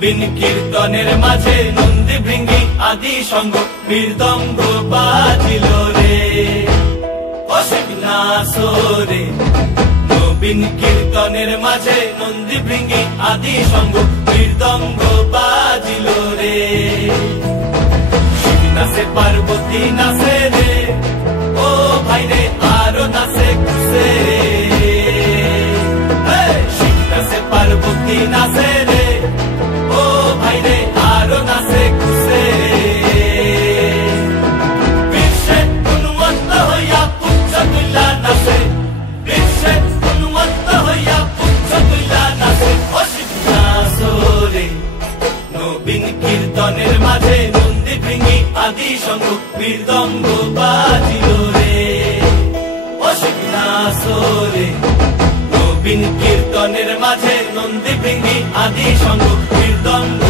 নবীন কীর্তনের মাঝে নন্দী ভৃঙ্গি আদি সঙ্গ মৃদঙ্গ বাজিল রে, অসীম নাসরে। নবীন কীর্তনের মাঝে নন্দী ভৃঙ্গি আদি সঙ্গ মৃদঙ্গ বাজিল রে। শিব নাচে পার্বতী নাচে রে, ও ভাই রে আরো নাচে কুসে। শিব নাচে পার্বতী নাচে রে, ও ভাই রে আরো নাচে কুসে। বিশ্বে গুণবন্ত হইয়া পুচ্ছ তুল্লা নাচে, বিশ্বে গুণবন্ত হইয়া পুচ্ছ তুল্লা নাচে, অসীম নাচরে। নবীন কীর্তনের মাঝে নন্দী ভৃঙ্গি আদি সঙ্গ মৃদঙ্গ বাজিল রে, অসীম নাচরে। নবীন কীর্তনের মাঝে নন্দী ভৃঙ্গি আদি সঙ্গ মৃদঙ্গ